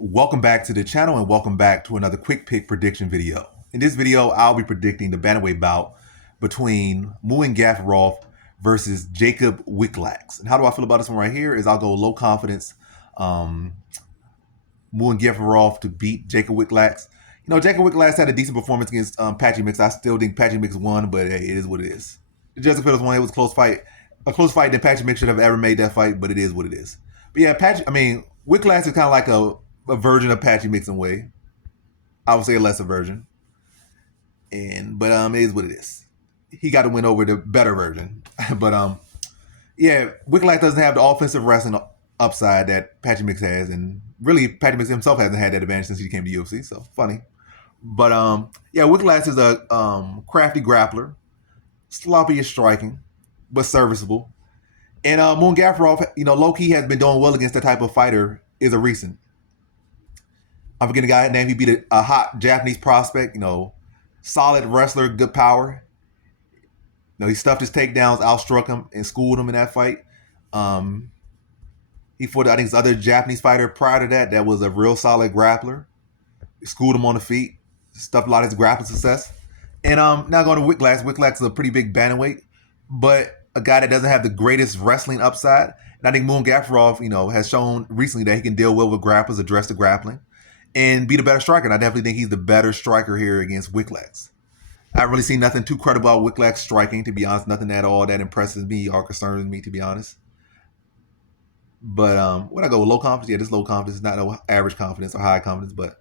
Welcome back to the channel and welcome back to another quick pick prediction video. In this video, I'll be predicting the bantamweight bout between Muin Gafurov versus Jakub Wiklacz. And how do I feel about this one right here is I'll go low confidence Muin Gafurov to beat Jakub Wiklacz. You know, Jakub Wiklacz had a decent performance against Patchy Mix. I still think Patchy Mix won, but hey, it is what it is. The Jessica Pettis won. It was a close fight. A close fight that Patchy Mix should have ever made that fight, but it is what it is. But yeah, Wiklacz is kind of like a version of Patchy Mix in a way. I would say a lesser version. But it is what it is. He got to win over the better version. but yeah, Wiklacz doesn't have the offensive wrestling upside that Patchy Mix has, and really Patchy Mix himself hasn't had that advantage since he came to UFC. So funny. But yeah, Wiklacz is a crafty grappler, sloppy at striking, but serviceable. And Muin Gafurov, low key has been doing well against that type of fighter. Is a recent. I'm forgetting a guy named. He beat a hot Japanese prospect. Solid wrestler, good power. He stuffed his takedowns, outstruck him, and schooled him in that fight. He fought, I think, his other Japanese fighter prior to that. That was a real solid grappler. He schooled him on the feet, stuffed a lot of his grappling success. And now going to Wiklacz. Wiklacz is a pretty big bantamweight, but a guy that doesn't have the greatest wrestling upside. And I think Muin Gafurov, has shown recently that he can deal well with grapplers, address the grappling, and be the better striker. And I definitely think he's the better striker here against Wiklacz. I haven't really seen nothing too credible about Wiklacz striking, to be honest. Nothing at all that impresses me or concerns me, to be honest. But when I go with low confidence, yeah, this low confidence is not no average confidence or high confidence, but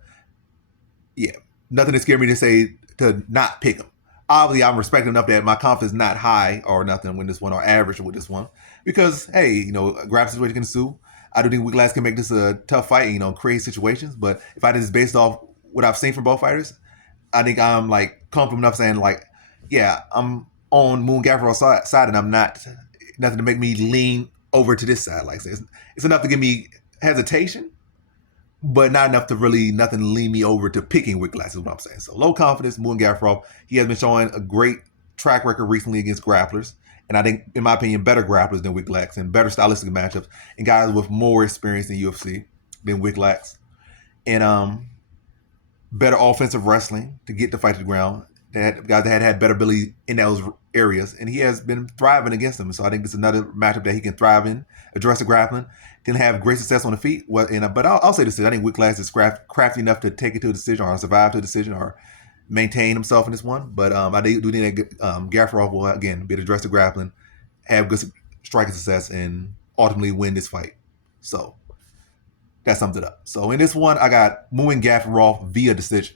yeah, nothing to scare me to say to not pick him. Obviously, I'm respecting enough that my confidence is not high or nothing with this one or average with this one because, hey, grab situation can ensue. I do think Wiklacz can make this a tough fight, create situations. But if I just based off what I've seen from both fighters, I think I'm comfortable enough saying yeah, I'm on Muin Gafurov's side, and I'm not nothing to make me lean over to this side. It's enough to give me hesitation, but not enough to really nothing lean me over to picking Wiklacz is what I'm saying. So low confidence, Muin Gafurov. He has been showing a great track record recently against grapplers. And I think, in my opinion, better grapplers than Wiklacz and better stylistic matchups and guys with more experience in UFC than Wiklacz. And better offensive wrestling to get the fight to the ground. Guys that had better ability in those areas. And he has been thriving against them. So I think this is another matchup that he can thrive in, address the grappling, can have great success on the feet. But I'll say this, I think Wiklacz is crafty enough to take it to a decision or survive to a decision or maintain himself in this one. But I do think that Gafurov will, again, be able to address the grappling, have good striking success, and ultimately win this fight. So that sums it up. So in this one, I got Muin Gafurov via decision.